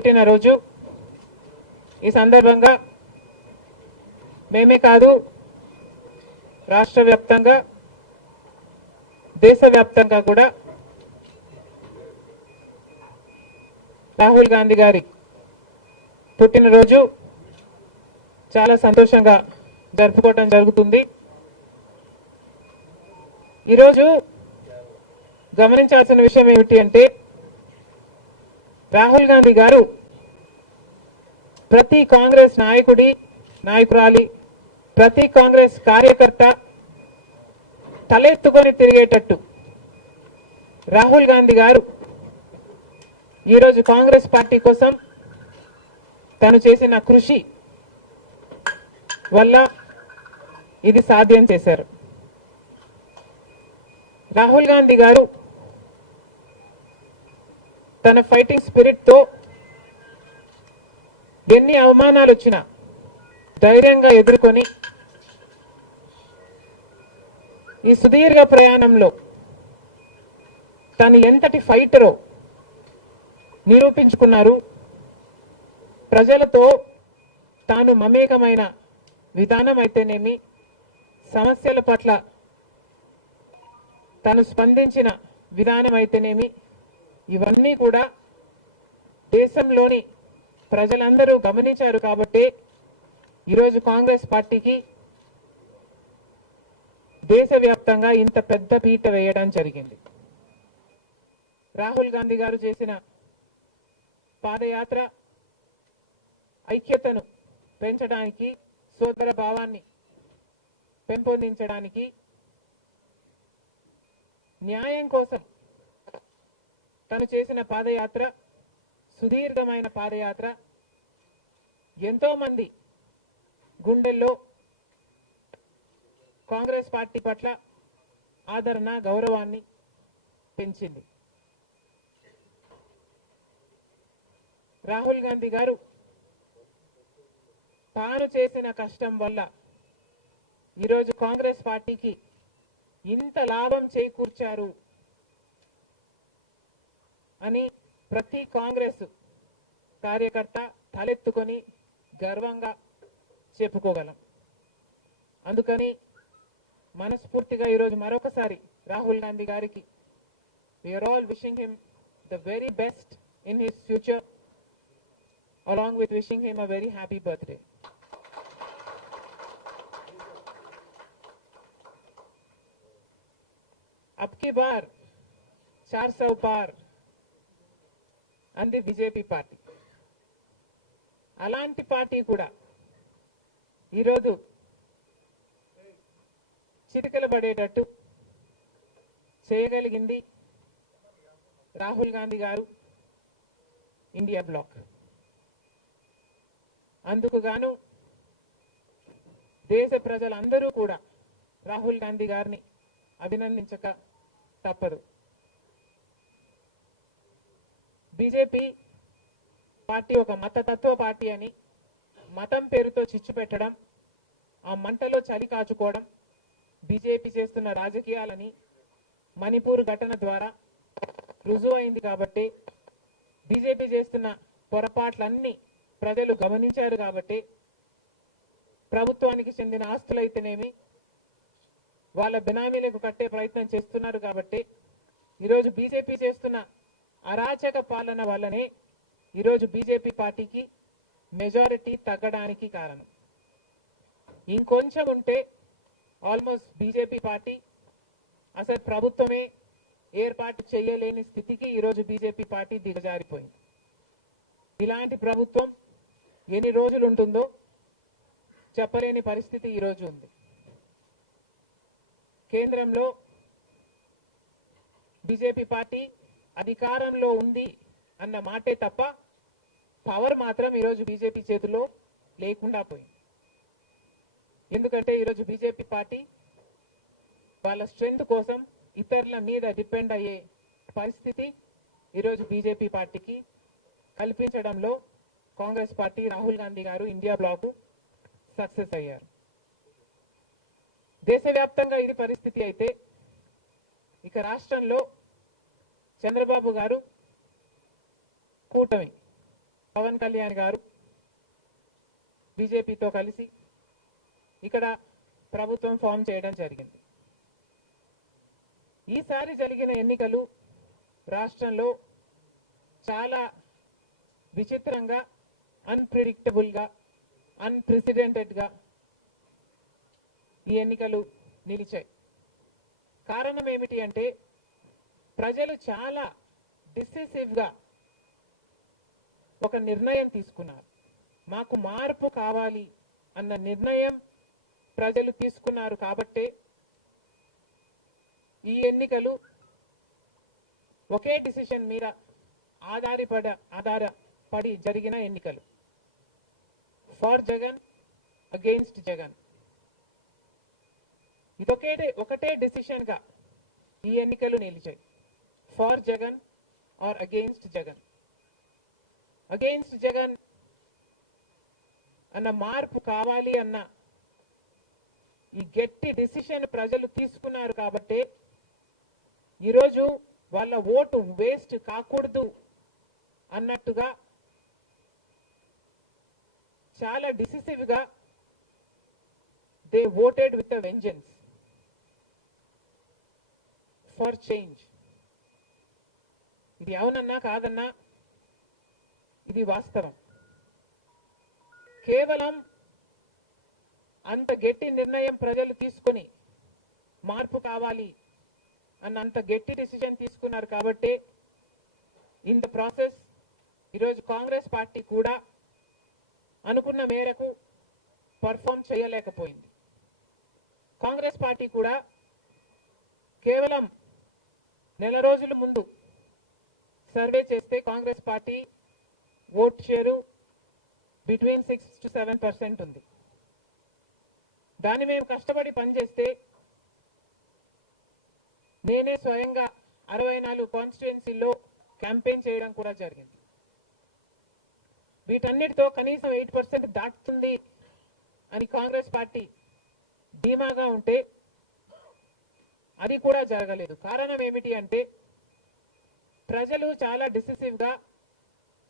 పుట్టినరోజు ఈ సందర్భంగా మేమే కాదు రాష్ట్ర వ్యాప్తంగా దేశవ్యాప్తంగా కూడా రాహుల్ గాంధీ గారి పుట్టినరోజు చాలా సంతోషంగా జరుపుకోవటం జరుగుతుంది. ఈరోజు గమనించాల్సిన విషయం ఏమిటి అంటే రాహుల్ గాంధీ గారు ప్రతి కాంగ్రెస్ నాయకుడి నాయకురాలి ప్రతి కాంగ్రెస్ కార్యకర్త తలెత్తుకొని తిరిగేటట్టు. రాహుల్ గాంధీ గారు ఈరోజు కాంగ్రెస్ పార్టీ కోసం తను చేసిన కృషి వల్ల ఇది సాధ్యం చేశారు. రాహుల్ గాంధీ గారు తన ఫైటింగ్ స్పిరిట్తో ఎన్ని అవమానాలు వచ్చినా ధైర్యంగా ఎదుర్కొని ఈ సుదీర్ఘ ప్రయాణంలో తను ఎంతటి ఫైటరో నిరూపించుకున్నారు. ప్రజలతో తాను మమేకమైన విధానం అయితేనేమి సమస్యల పట్ల తను స్పందించిన విధానం అయితేనేమి ఇవన్నీ కూడా దేశంలోని ప్రజలందరూ గమనించారు కాబట్టి ఈరోజు కాంగ్రెస్ పార్టీకి దేశవ్యాప్తంగా ఇంత పెద్ద పీట వేయడం జరిగింది. రాహుల్ గాంధీ గారు చేసిన పాదయాత్ర ఐక్యతను పెంచడానికి సోదర భావాన్ని పెంపొందించడానికి న్యాయం కోసం తను చేసిన పాదయాత్ర సుదీర్ఘమైన పాదయాత్ర. ఎంతో మంది గుండెల్లో కాంగ్రెస్ పార్టీ పట్ల ఆదరణ గౌరవాన్ని పెంచింది. రాహుల్ గాంధీ గారు తాను చేసిన కష్టం వల్ల ఈరోజు కాంగ్రెస్ పార్టీకి ఇంత లాభం చేకూర్చారు అని ప్రతి కాంగ్రెస్ కార్యకర్త తలెత్తుకొని గర్వంగా చెప్పుకోగలం. అందుకని మనస్ఫూర్తిగా ఈరోజు మరొకసారి రాహుల్ గాంధీ గారికి we are all wishing him the very best in his future along with wishing him a very happy birthday అబ్కి బార్ చార్ సౌ పార్ అంది బీజేపీ పార్టీ. అలాంటి పార్టీ కూడా ఈరోజు చిటికలు పడేటట్టు చేయగలిగింది రాహుల్ గాంధీ గారు ఇండియా బ్లాక్. అందుకు గాను దేశ ప్రజలందరూ కూడా రాహుల్ గాంధీ గారిని అభినందించక తప్పదు. బీజేపీ పార్టీ ఒక మతతత్వ పార్టీ అని మతం పేరుతో చిచ్చు పెట్టడం ఆ మంటలో చలి కాచుకోవడం బీజేపీ చేస్తున్న రాజకీయాలని మణిపూర్ ఘటన ద్వారా రుజువు అయింది కాబట్టి బీజేపీ చేస్తున్న పొరపాట్లన్నీ ప్రజలు గమనించారు కాబట్టి ప్రభుత్వానికి చెందిన ఆస్తులైతేనేమి వాళ్ళ బినామీలకు కట్టే ప్రయత్నం చేస్తున్నారు కాబట్టి ఈరోజు బీజేపీ చేస్తున్న అరాచక పాలన వల్లనే ఈరోజు బీజేపీ పార్టీకి మెజారిటీ తగ్గడానికి కారణం. ఇంకొంచెం ఉంటే ఆల్మోస్ట్ బీజేపీ పార్టీ అసలు ప్రభుత్వమే ఏర్పాటు చేయలేని స్థితికి ఈరోజు బీజేపీ పార్టీ దిగజారిపోయింది. ఇలాంటి ప్రభుత్వం ఎన్ని రోజులు ఉంటుందో చెప్పలేని పరిస్థితి ఈరోజు ఉంది. కేంద్రంలో బీజేపీ పార్టీ అధికారంలో ఉంది అన్న మాటే తప్ప పవర్ మాత్రం ఈరోజు బీజేపీ చేతిలో లేకుండా పోయింది. ఎందుకంటే ఈరోజు బీజేపీ పార్టీ వాళ్ళ స్ట్రెంగ్త్ కోసం ఇతరుల మీద డిపెండ్ అయ్యే పరిస్థితి ఈరోజు బీజేపీ పార్టీకి కల్పించడంలో కాంగ్రెస్ పార్టీ రాహుల్ గాంధీ గారు ఇండియా బ్లాక్ సక్సెస్ అయ్యారు. దేశవ్యాప్తంగా ఇది పరిస్థితి అయితే ఇక రాష్ట్రంలో చంద్రబాబు గారు కూటమి. పవన్ కళ్యాణ్ గారు బీజేపీతో కలిసి ఇక్కడ ప్రభుత్వం ఫామ్ చేయడం జరిగింది. ఈసారి జరిగిన ఎన్నికలు రాష్ట్రంలో చాలా విచిత్రంగా అన్ప్రిడిక్టబుల్గా అన్ప్రెసిడెంటెడ్గా ఈ ఎన్నికలు నిలిచాయి. కారణం ఏమిటి అంటే ప్రజలు చాలా డిసిసివ్గా ఒక నిర్ణయం తీసుకున్నారు. మాకు మార్పు కావాలి అన్న నిర్ణయం ప్రజలు తీసుకున్నారు కాబట్టే ఈ ఎన్నికలు ఒకే డిసిషన్ మీద ఆధారపడ ఆధారపడి జరిగిన ఎన్నికలు. For Jagan against Jagan. ఇదొకే ఒకటే డిసిషన్గా ఈ ఎన్నికలు నిలిచాయి. For Jagan or against Jagan against Jagan అన్న మార్పు కావాలి అన్న ఈ గట్టి డిసిషన్ ప్రజలు తీసుకున్నారు కాబట్టి ఈరోజు వాళ్ళ ఓటు వేస్ట్ కాకూడదు అన్నట్టుగా చాలా డిసిసివ్గా they voted with vengeance for change ఇది అవునన్నా కాదన్నా? ఇది వాస్తవం. కేవలం అంత గట్టి నిర్ణయం ప్రజలు తీసుకుని మార్పు కావాలి అన్న అంత గట్టి డిసిజన్ తీసుకున్నారు కాబట్టి ఇన్ ద ప్రాసెస్ ఈరోజు కాంగ్రెస్ పార్టీ కూడా అనుకున్న మేరకు పర్ఫామ్ చేయలేకపోయింది. కాంగ్రెస్ పార్టీ కూడా కేవలం నెల రోజుల ముందు సర్వే చేస్తే Congress party vote share between six to seven percent ఉంది. దాన్ని మేము కష్టపడి పనిచేస్తే నేనే స్వయంగా అరవై నాలుగు కాన్స్టిట్యుయెన్సీల్లో క్యాంపెయిన్ చేయడం కూడా జరిగింది. వీటన్నిటితో కనీసం ఎయిట్ పర్సెంట్ దాటుతుంది అని కాంగ్రెస్ పార్టీ ధీమాగా ఉంటే అది కూడా జరగలేదు. కారణం ఏమిటి అంటే ప్రజలు చాలా డిసిసివ్గా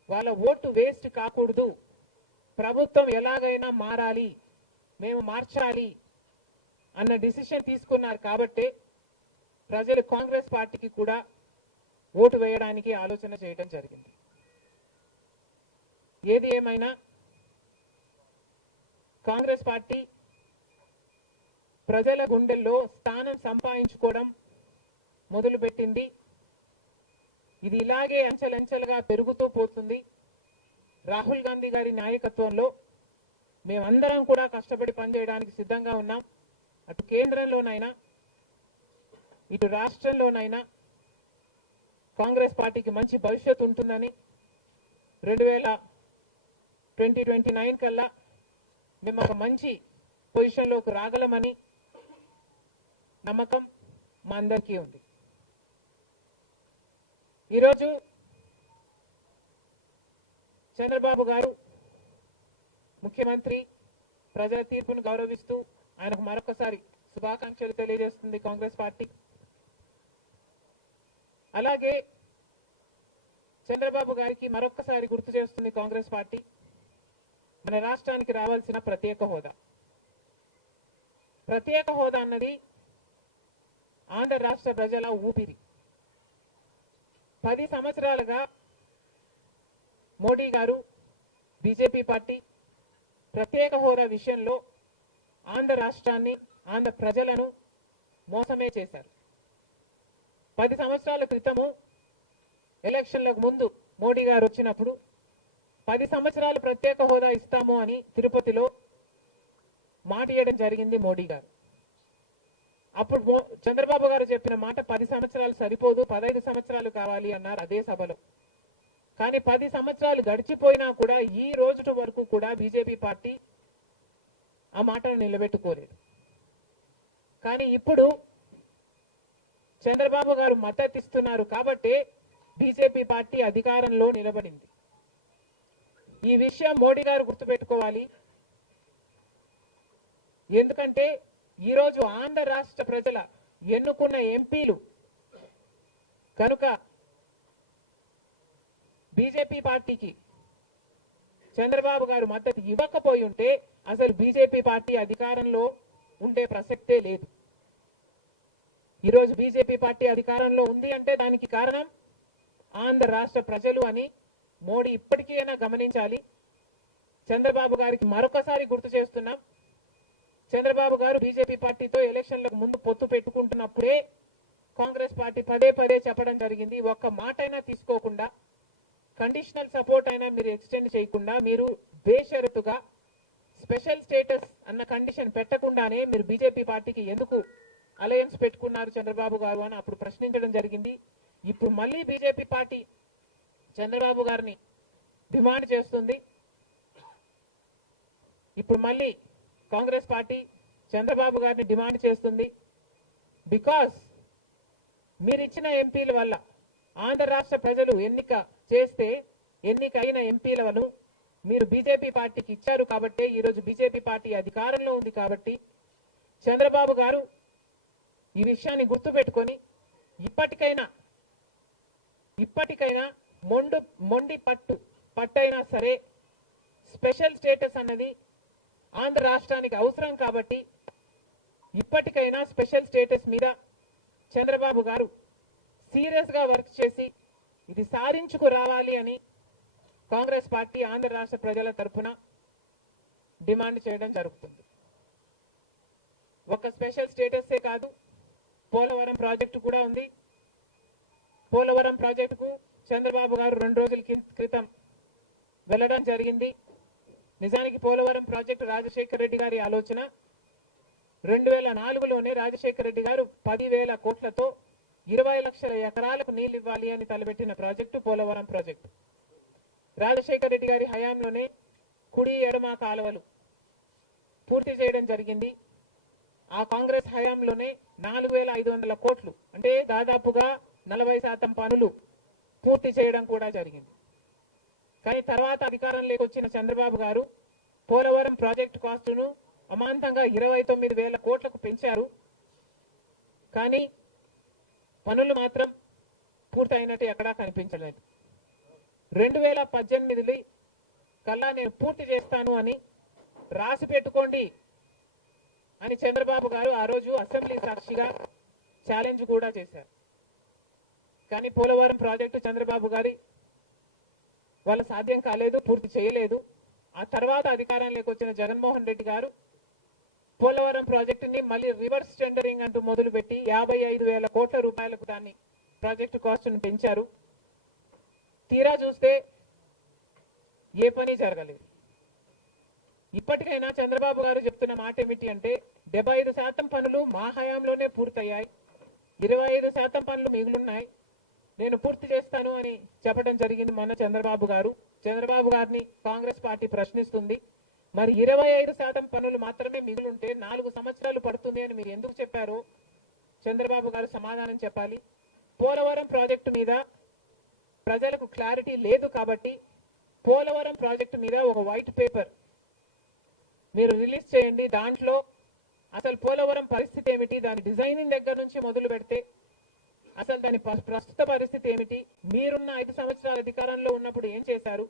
వాళ్ళ ఓటు వేస్ట్ కాకూడదు. ప్రభుత్వం ఎలాగైనా మారాలి మేము మార్చాలి అన్న డిసిషన్ తీసుకున్నారు కాబట్టే ప్రజలు కాంగ్రెస్ పార్టీకి కూడా ఓటు వేయడానికి ఆలోచన చేయడం జరిగింది. ఏది ఏమైనా కాంగ్రెస్ పార్టీ ప్రజల గుండెల్లో స్థానం సంపాదించుకోవడం మొదలుపెట్టింది. ఇది ఇలాగే అంచెలంచెలుగా పెరుగుతూ పోతుంది. రాహుల్ గాంధీ గారి నాయకత్వంలో మేమందరం కూడా కష్టపడి పనిచేయడానికి సిద్ధంగా ఉన్నాం. అటు కేంద్రంలోనైనా ఇటు రాష్ట్రంలోనైనా కాంగ్రెస్ పార్టీకి మంచి భవిష్యత్తు ఉంటుందని రెండు వేల ట్వంటీ ట్వంటీ నైన్ కల్లా మేము ఒక మంచి పొజిషన్లోకి రాగలమని నమ్మకం మా అందరికీ ఉంది. ఈరోజు చంద్రబాబు గారు ముఖ్యమంత్రి ప్రజల తీర్పును గౌరవిస్తూ ఆయనకు మరొకసారి శుభాకాంక్షలు తెలియజేస్తుంది కాంగ్రెస్ పార్టీ. అలాగే చంద్రబాబు గారికి మరొకసారి గుర్తు చేస్తుంది కాంగ్రెస్ పార్టీ. మన రాష్ట్రానికి రావాల్సిన ప్రత్యేక హోదా. ప్రత్యేక హోదా అన్నది ఆంధ్ర రాష్ట్ర ప్రజల ఊపిరి. పది సంవత్సరాలుగా మోడీ గారు బీజేపీ పార్టీ ప్రత్యేక హోదా విషయంలో ఆంధ్ర రాష్ట్రాన్ని ఆంధ్ర ప్రజలను మోసమే చేశారు. పది సంవత్సరాల క్రితము ఎలక్షన్లకు ముందు మోడీ గారు వచ్చినప్పుడు పది సంవత్సరాలు ప్రత్యేక హోదా ఇస్తాము అని తిరుపతిలో మాట ఇవ్వడం జరిగింది మోడీ గారు. అప్పుడు చంద్రబాబు గారు చెప్పిన మాట పది సంవత్సరాలు సరిపోదు పదహైదు సంవత్సరాలు కావాలి అన్నారు అదే సభలో. కానీ పది సంవత్సరాలు గడిచిపోయినా కూడా ఈ రోజు వరకు కూడా బీజేపీ పార్టీ ఆ మాటను నిలబెట్టుకోలేదు. కానీ ఇప్పుడు చంద్రబాబు గారు మద్దతు ఇస్తున్నారు కాబట్టే బీజేపీ పార్టీ అధికారంలో నిలబడింది. ఈ విషయం మోడీ గారు గుర్తుపెట్టుకోవాలి. ఎందుకంటే ఈరోజు ఆంధ్ర రాష్ట్ర ప్రజల ఎన్నుకున్న ఎంపీలు కనుక బీజేపీ పార్టీకి చంద్రబాబు గారు మద్దతు ఇవ్వకపోయి ఉంటే అసలు బీజేపీ పార్టీ అధికారంలో ఉండే ప్రసక్తే లేదు. ఈరోజు బీజేపీ పార్టీ అధికారంలో ఉంది అంటే దానికి కారణం ఆంధ్ర రాష్ట్ర ప్రజలు అని మోడీ ఇప్పటికీ అయినా గమనించాలి. చంద్రబాబు గారికి మరొకసారి గుర్తు చేస్తున్నాం. చంద్రబాబు గారు బీజేపీ పార్టీతో ఎలక్షన్లకు ముందు పొత్తు పెట్టుకుంటున్నప్పుడే కాంగ్రెస్ పార్టీ పదే పదే చెప్పడం జరిగింది. ఒక్క మాట అయినా తీసుకోకుండా కండిషనల్ సపోర్ట్ అయినా మీరు ఎక్స్టెండ్ చేయకుండా మీరు బేషరతుగా స్పెషల్ స్టేటస్ అన్న కండిషన్ పెట్టకుండానే మీరు బీజేపీ పార్టీకి ఎందుకు అలయన్స్ పెట్టుకున్నారు చంద్రబాబు గారు అని అప్పుడు ప్రశ్నించడం జరిగింది. ఇప్పుడు మళ్ళీ బీజేపీ పార్టీ చంద్రబాబు గారిని డిమాండ్ చేస్తుంది. ఇప్పుడు మళ్ళీ కాంగ్రెస్ పార్టీ చంద్రబాబు గారిని డిమాండ్ చేస్తుంది. బికాస్ మీరిచ్చిన ఎంపీల వల్ల ఆంధ్ర రాష్ట్ర ప్రజలు ఎన్నిక చేస్తే ఎన్నికైన ఎంపీలను మీరు బీజేపీ పార్టీకి ఇచ్చారు కాబట్టి ఈరోజు బీజేపీ పార్టీ అధికారంలో ఉంది కాబట్టి చంద్రబాబు గారు ఈ విషయాన్ని గుర్తుపెట్టుకొని ఇప్పటికైనా ఇప్పటికైనా మొండు మొండి పట్టు పట్టైనా సరే స్పెషల్ స్టేటస్ అన్నది ఆంధ్ర రాష్ట్రానికి అవసరం కాబట్టి ఇప్పటికైనా స్పెషల్ స్టేటస్ మీద చంద్రబాబు గారు సీరియస్గా వర్క్ చేసి ఇది సాధించుకు రావాలి అని కాంగ్రెస్ పార్టీ ఆంధ్ర రాష్ట్ర ప్రజల తరఫున డిమాండ్ చేయడం జరుగుతుంది. ఒక స్పెషల్ స్టేటసే కాదు పోలవరం ప్రాజెక్టు కూడా ఉంది. పోలవరం ప్రాజెక్టుకు చంద్రబాబు గారు రెండు రోజుల క్రితం వెళ్ళడం జరిగింది. నిజానికి పోలవరం ప్రాజెక్టు రాజశేఖర రెడ్డి గారి ఆలోచన. రెండు వేల నాలుగులోనే రాజశేఖర రెడ్డి గారు పదివేల కోట్లతో ఇరవై లక్షల ఎకరాలకు నీళ్ళు ఇవ్వాలి అని తలపెట్టిన ప్రాజెక్టు పోలవరం ప్రాజెక్టు. రాజశేఖర రెడ్డి గారి హయాంలోనే కుడి ఎడమ కాలువలు పూర్తి చేయడం జరిగింది. ఆ కాంగ్రెస్ హయాంలోనే నాలుగు వేల ఐదు వందల కోట్లు అంటే దాదాపుగా నలభై శాతం పనులు పూర్తి చేయడం కూడా జరిగింది. కానీ తర్వాత అధికారంలోకి వచ్చిన చంద్రబాబు గారు పోలవరం ప్రాజెక్టు కాస్టును అమాంతంగా ఇరవై తొమ్మిది వేల కోట్లకు పెంచారు. కానీ పనులు మాత్రం పూర్తయినట్టు ఎక్కడా కనిపించలేదు. రెండు వేల పద్దెనిమిది కల్లా నేను పూర్తి చేస్తాను అని రాసి పెట్టుకోండి అని చంద్రబాబు గారు ఆ రోజు అసెంబ్లీ సాక్షిగా ఛాలెంజ్ కూడా చేశారు. కానీ పోలవరం ప్రాజెక్టు చంద్రబాబు గారి వాళ్ళ సాధ్యం కాలేదు పూర్తి చేయలేదు. ఆ తర్వాత అధికారంలోకి వచ్చిన జగన్మోహన్ రెడ్డి గారు పోలవరం ప్రాజెక్టుని మళ్ళీ రివర్స్ టెండరింగ్ అంటూ మొదలుపెట్టి యాభై ఐదు వేల కోట్ల రూపాయలకు దాన్ని ప్రాజెక్టు కాస్ట్ను పెంచారు. తీరా చూస్తే ఏ పని జరగలేదు. ఇప్పటికైనా చంద్రబాబు గారు చెప్తున్న మాట ఏమిటి అంటే డెబ్బై ఐదు శాతం పనులు మా హయాంలోనే పూర్తయ్యాయి. ఇరవై ఐదు శాతం పనులు మిగులున్నాయి నేను పూర్తి చేస్తాను అని చెప్పడం జరిగింది మొన్న చంద్రబాబు గారు. చంద్రబాబు గారిని కాంగ్రెస్ పార్టీ ప్రశ్నిస్తుంది. మరి ఇరవై ఐదు శాతం పనులు మాత్రమే మిగులుంటే నాలుగు సంవత్సరాలు పడుతుంది అని మీరు ఎందుకు చెప్పారు? చంద్రబాబు గారు సమాధానం చెప్పాలి. పోలవరం ప్రాజెక్టు మీద ప్రజలకు క్లారిటీ లేదు కాబట్టి పోలవరం ప్రాజెక్టు మీద ఒక వైట్ పేపర్ మీరు రిలీజ్ చేయండి. దాంట్లో అసలు పోలవరం పరిస్థితి ఏమిటి? దాని డిజైనింగ్ దగ్గర నుంచి మొదలు పెడితే అసలు దాని ప్రస్తుత పరిస్థితి ఏమిటి? మీరున్న ఐదు సంవత్సరాల అధికారంలో ఉన్నప్పుడు ఏం చేశారు?